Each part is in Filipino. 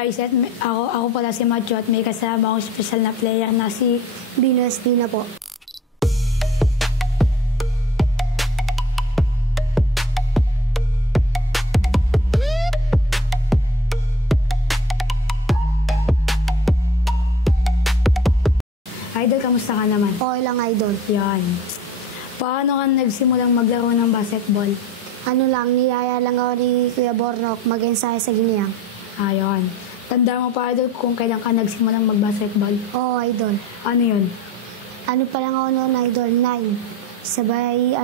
guys, at ako pala si Macho at may kasama akong special na player na si Binas Dina po. Idol, kamusta ka naman? Okay lang, idol. Yan. Paano ka nagsimulang maglaro ng basketball? Ano lang, niyaya lang ako ni Kuya Bornok mag-ensayo sa Giniang. Ayon. Tanda mo pa, idol, kung kailan ka nagsimulang mag-basketball? Oo, idol. Ano yun? Ano pa lang ako noon, idol? 9. Sabay,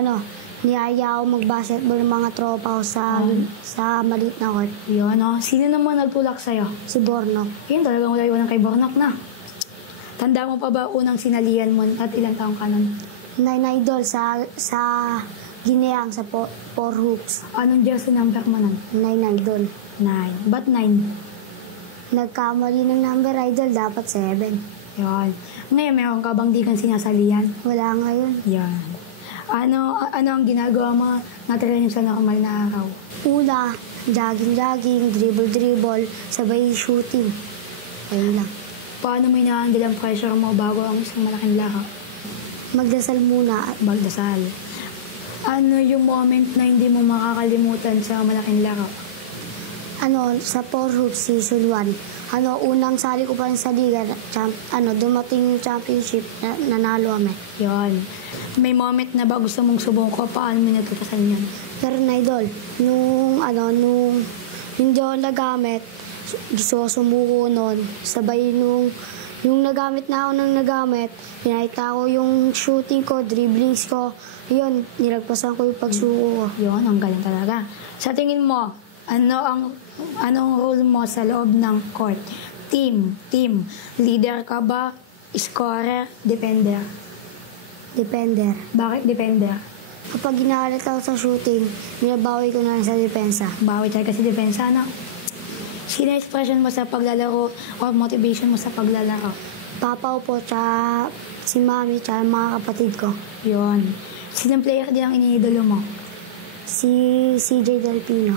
niyaya ako mag-basketball ng mga tropa ko sa maliit na court. Yun, no? Sino naman nagtulak sa'yo? Si Bornok. Yun, talagang wala iwanan kay Bornok na. Tanda mo pa ba unang sinalihan mo at ilang taong ka nun? 9, idol, sa Giniang, sa 4 hoops. Anong jersey number mo nun? 9, idol. 9. Ba't 9? Nagkamali ng number, idol. Dapat 7. Yan. Ngayon, meron ka bang di kang sinasalihan? Wala ngayon. Yan. Ano ang ginagawa mo na training sa normal na araw? Una, jogging, dribble, sabay shooting. Ayun lang. Paano mo inahandle ang pressure mo bago ang isang malaking laro? Magdasal muna. Magdasal. Ano yung moment na hindi mo makakalimutan sa malaking laro? Sa 4 hoops season 1. Unang sali ko pa rin sa liga, dumating yung championship, nanalo kami. Yon. May moment na ba gusto mong subukan ko? Paano mo natutasan yan? Pero na idol, nung hindi ako nagamit, gusto ko sumuko nun. Sabay yung nagamit na ako pinakita ko yung shooting ko, dribblings ko. Yun, nilagpasan ko yung pagsuko ko. Yun, ang galing talaga. Sa tingin mo, anong role mo sa loob ng court? Team. Leader ka ba? Scorer? Defender? Defender. Bakit defender? Kapag ginagalit ako sa shooting, binabawi ko na lang sa depensa. Bawi talaga si depensa, no? Sino expression mo sa paglalaro o motivation mo sa paglalaro? Papa ko po, tsaka si mami, tsaka mga kapatid ko. Yun. Sinong player din ang iniidolo mo? Si CJ Delpino.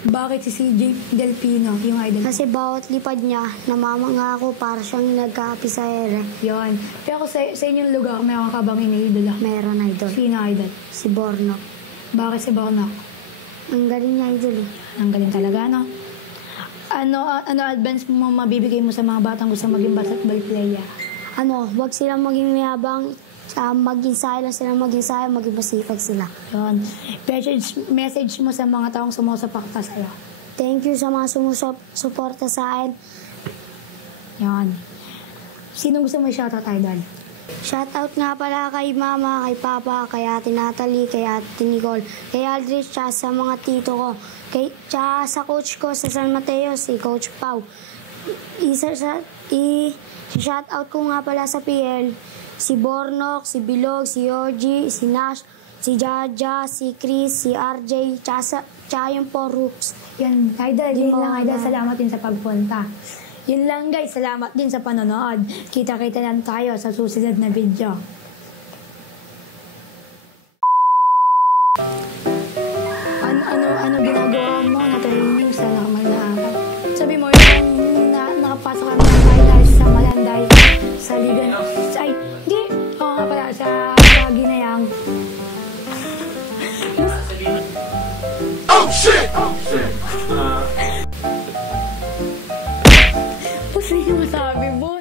Bakit si CJ Delpino yung idol? Kasi bawat lipad niya, namamanga ako para siyang nagka-happy sa ere. Yun. Pero sa inyong lugar, meron ka bang iniidolo? Meron, idol. Sino idol? Si Bornok. Bakit si Bornok? Ang galing niya, idol. Ang galing talaga, no? Ano advice mo mabibigay mo sa mga batang gusto maging basketball player? Huwag silang maging mayabang, mag-ensayo lang sila, maging masipag sila. Yun. Message mo sa mga taong sumusuporta sa'yo. Thank you sa mga sumusuporta sa akin. Yun. Sinong gusto mo i-shoutout, idol? Shoutout nga pala kay Mama, kay Papa, kay Ate Natalie, kay Ate Nicole, kay Aldrich, tsaka sa mga tito ko. Tsaka sa coach ko sa San Mateo, si Coach Pau. I-shoutout ko nga pala sa PL, si Bornok, si Bilog, si Yoji, si Nash, si Jaja, si Chris, si RJ, tsaka yung 4 hoops. Yan, idol. Yun lang, idol. Salamat din sa pagpunta. Yun lang, guys. Salamat din sa panonood. Kita-kita lang tayo sa susunod na video. Ano ginagawa mo na training sa normal na araw? Sabi mo, yung nakapasok ka ng finals sa Malanday, sa Liga. Ay, hindi. Oo nga pala, sa Ginayang. Oh shit! Boss, hindi mo sabi, boss.